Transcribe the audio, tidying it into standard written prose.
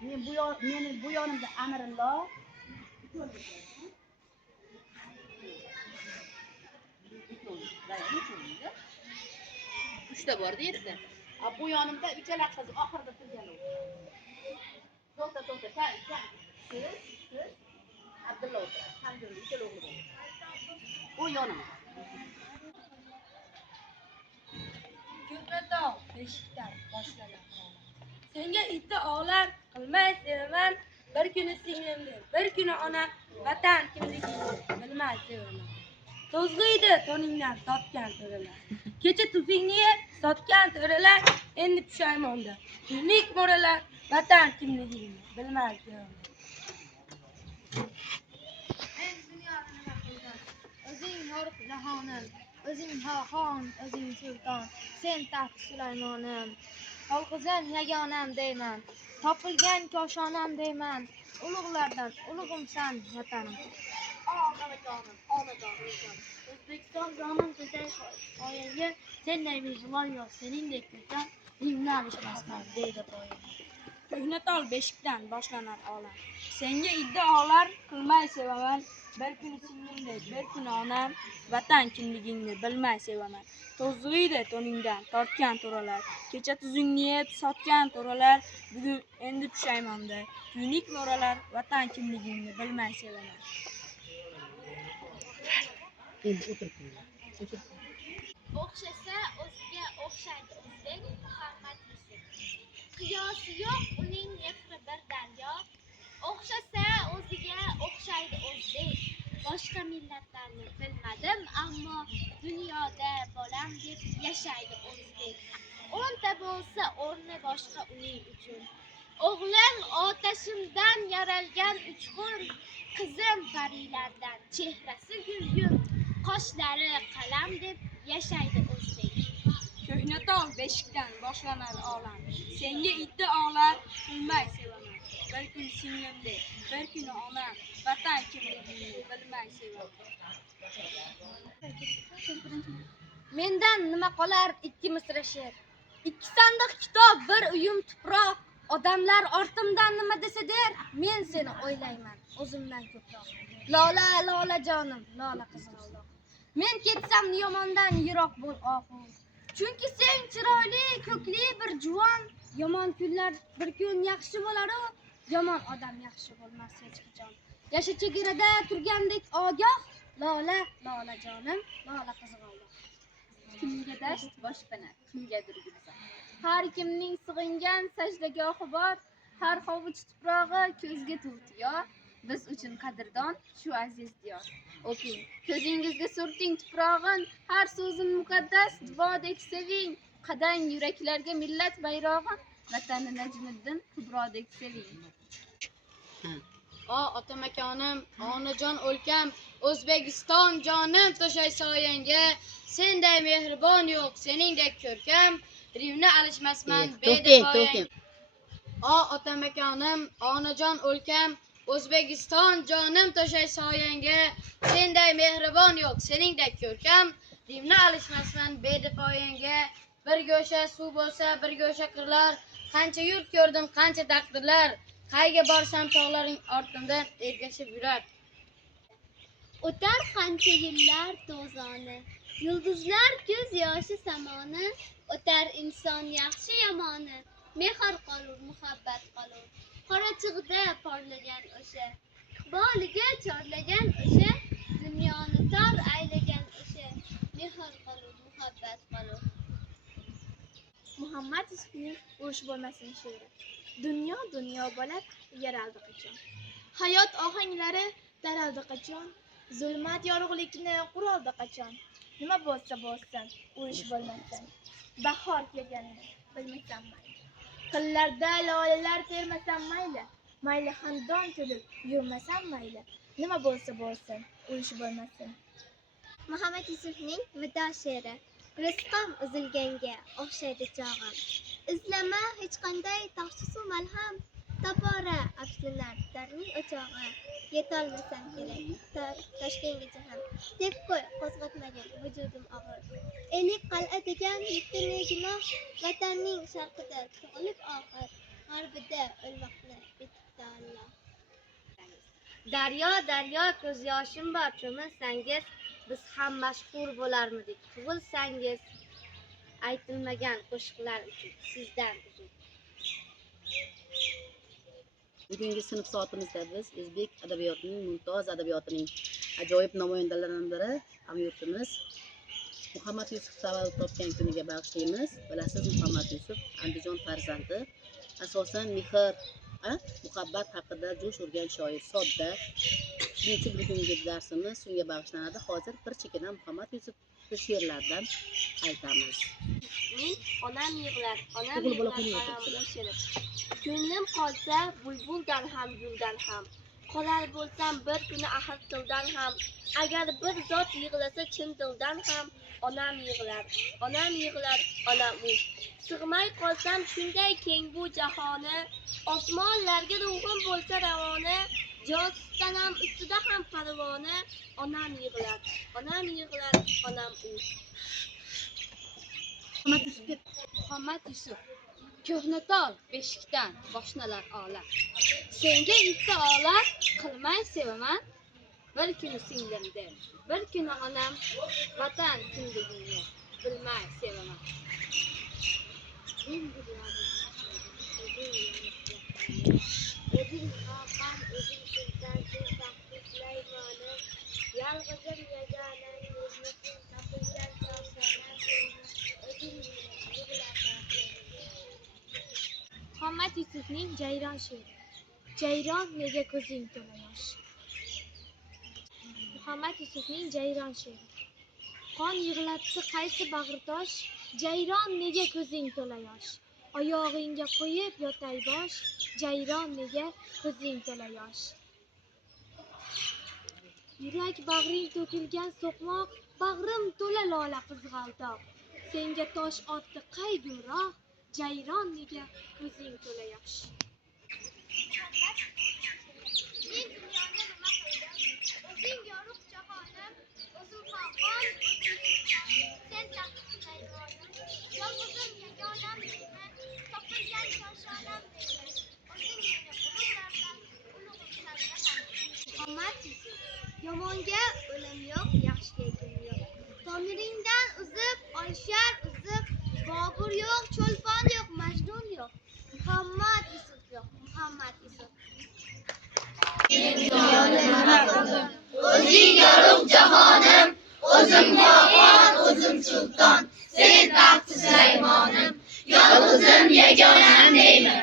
Meni bu yonimda Amrillo. Uchta bor deyapti. Bu yonimda uchala qiz oxirida turgan. To'xta. Siz Abdulla o'tiradi. Hamdulillah uchala o'g'li bor. Bu yonim. Ko'kratov beshikdan boshladi. Senga itti o'g'lar qilmay sevaman, bir kuni singlimni, bir kuni onam, vatan kimligingni bilmay sevaman. To'zg'iydi to'ningdan sotgan to'ralar. Kecha tuzingni yeb sotgan to'ralar, endi pushaymonda. Kunlik mo'ralar, vatan kimligingni bilmay sevaman. Men dunyoni nima qildim? O'zing yorug' jahonim, o'zing xon, o'zing sulton, sen taxt Sulaymonim. Yolg'izim yagonam deyman, topilgan koshonam deyman, ulug'lardan ulug'imsan vatanim. Onajonim. O'zbekiston jonim go'zal poyaga, senday mehmon yo'q, seningdek ko'kam, dinni alishmasman, deydi poyam. Ko'hnatol beshikdan boshlanar olam. Senga iddaolar qilmay sevaman, bir kuni singlimdek, bir kuni onam, vatan kimligingni bilmay sevaman. To'zg'iydi to'ningdan tortgan to'ralar, kecha tuzingni yeb sotgan to'ralar, bugun endi pushaymonda. Tuynik mo'ralar, vatan kimligingni bilmay sevaman. O'xshasa o'ziga o'xshaydi o'zbek Muhammad Yusuf. Qiyosi yo'q uning mehri bir daryo. O'xshasa o'ziga o'xshaydi o'zbek. Boshqa millatlarni bilmadim, ammo dunyoda bolam deb yashaydi o'zbek. 10 ta bo'lsa o'rni boshqa uning uchun. O'g'lim otashimdan yaralgan uchqun, qizim parilardan chehrasi gulgul, qoshlari qalam deb yashaydi o'zbek. Ko'hnatol beshikdan boshlanar olam. Senga iddaolar qilmay sevaman, bir kuni singlimdek, bir kuni onam, vatan kimligingni bilmay sevaman. Mendan nima qolar ikki misra she'r. Ikki sandiq kitob, bir uyum tuproq. Odamlar ortimdan nima desa der, men seni o'ylayman o'zimdan ko'proq. Lola, lola jonim, lola qizg'aldoq. Men ketsam yomondan yiroq bo'l oxu. Chunki sen chiroyli, ko'kli bir juvon. Yomon kunlar bir kun yaxshi bo'lar-u, yomon odam yaxshi bo'lmas hech qachon. Yasha chegarada turgandek ogoh, lola, lola jonim, lola qizg'aldoq. Kimga dasht boshpana, kimgadir gulzor. Har kimning sig'ingan sajdagohi bor, har hovuch tuprog'i ko'zga tutiyor. Biz uchun qadrdon shu aziz diyor. O'ping, ko'zingizga surting tuprog'in, har so'zin muqaddas, duodek seving. Qadang yuraklarga millat bayrog'in, vatani Najmiddin Kubrodek seving. Otamakonim, onajon o'lkam, O'zbekiston jonim to'shay soyangga, senday mehribon yo'q, seningdek ko'rkam, Rimni alishmasman bedefoyang. Otamakonim, onajon o'lkam, O'zbekiston jonim to'shay soyangga, senday mehribon yo'q, seningdek ko'rkam, Rimni alishmasman bedefoyangga. Bir go'sha suv bo'lsa, bir go'sha qirlar, qancha yurt ko'rdim, qancha taqdirlar. Qayga borsam tog'laring ortimdan ergashib yurar. O'tar qancha yillar to'zoni, yulduzlar ko'z yoshi samoni, o'tar inson yaxshi yomoni, mehr qolur, muhabbat qolur. Qorachig'ida porlagan o'sha, iqboliga chorlagan o'sha, dunyoni tor aylagan o'sha, mehr qolur, muhabbat qolur. Muhammad Yusufning urush bo'lmasin she'ri. Dunyo bo'lib yaraldi qachon. Hayot ohanglari taraldi qachon. Zulmat yorug'likni quroldi qachon. Nima bo'lsa bo'lsin, urush bo'lmasin. Bahor kelganini bilmasam mayli. Qillarda lolalar termasam mayli. Mayli xandon to'lib yurmasam mayli. Nima bo'lsa bo'lsin, urush bo'lmasin. Muhammad Yusufning vido she'ri. Rizqim uzilganga o'xshaydi chog'im. Izlama hech qanday toshchi suv malham. Tobora afsular darning o'chog'i. Yetolmasam kerak Toshkentgacha ham. Deb qo'y qo'zg'atmagan vujudim og'ir. Ellik qal'a degan yetti gunoh, vatanning sharqida tug'ilib oxir. Harbida o'lmoqni bitdi Allah. Daryo, daryo, ko'z yoshim bor, cho'milsangiz, biz ham mashhur bo'larmidik. Tug'ilsangiz, aytilmagan qo'shiqlar uchun sizdan uzun. Bugungi sinf soatimizda biz o'zbek adabiyotining mumtoz adabiyotining ajoyib namoyandalaridan biri hamyurtimiz Muhammad Yusuf tavallud topgan kuniga bag'ishlaymiz. Bilasiz, Muhammad Yusuf Andijon farzandi, asosan mehr, muhabbat haqida jo'sh urgan shoir, sodda. Shuning uchun bugungi darsimiz shunga bag'ishlanadi. Hozir bir chekkadan Muhammad Yusufning she'rlaridan aytamiz. Men onam yig'lar, onam O'g'il bola yig'lar, qo'yib onam o'tiribsizlar. o'chirib. Ko'nglim qolsa bulbuldan ham, guldan ham. Qolar bo'lsam bir kuni ahad tildan ham. Agar bir zot yig'lasa chin dildan ham, onam yig'lar, onam yig'lar, onam u. Sig'may qolsam shunday keng bu jahoni, osmonlarga ruhim bo'lsa ravoni, josistanam ustida ham parvona, onam yig'lar, onam yig'lar, onam u. Muhammad Yusuf ko'hna tol beshikdan boshnalar ola. Senga itta ola qilmay sevaman. Bir kuni singlimdir, bir kuni onam, vatan kimligingni bilmay sevaman. O'zing xoqon, o'zing sulton, sen taxti Sulaymonim. Yolg'izim yagona, o'zing topilgan shoshonam. O'zing Muhammad Yusufning Jayron she'ri. Jayron nega ko'zing to'la yosh? Muhammad Yusufning Jayron she'ri. Qon yig'latdi qaysi bag'ritosh? Jayron nega ko'zing to'la yosh? Oyog'ingga qo'yib yotay bosh, Jayron nega ko'zing to'la yosh? Yurak bag'ring to'kilgan so'qmoq, bag'rim to'la lola qizg'aldoq. Senga tosh otdi qay gumroh, Jayron nega ko'zing to'la yosh? Men dunyoni nima qildim? O'zing yorug' jahonim, o'zim xoqon, o'zing sen taxti Sulaymonim. Yolg'izim yagonam deyman, topilgan shoshonam deyman. O'zing meni ulug'lardan ulug'imsan vatan. Muhammad Yusuf. Yomonga o'lim yo'q, yaxshiga kun yo'q. Tomiringdan uzib olishar uzib, Bobur yo'q, Cho'lpon yo'q, Majnun yo'q. Muhammad Yusuf yo'q, Muhammad Yusuf. O'zing yorug' jahonim, o'zim xoqon, o'zim sulton, sen taxti Sulaymonim, yolg'izim yagonam deyman.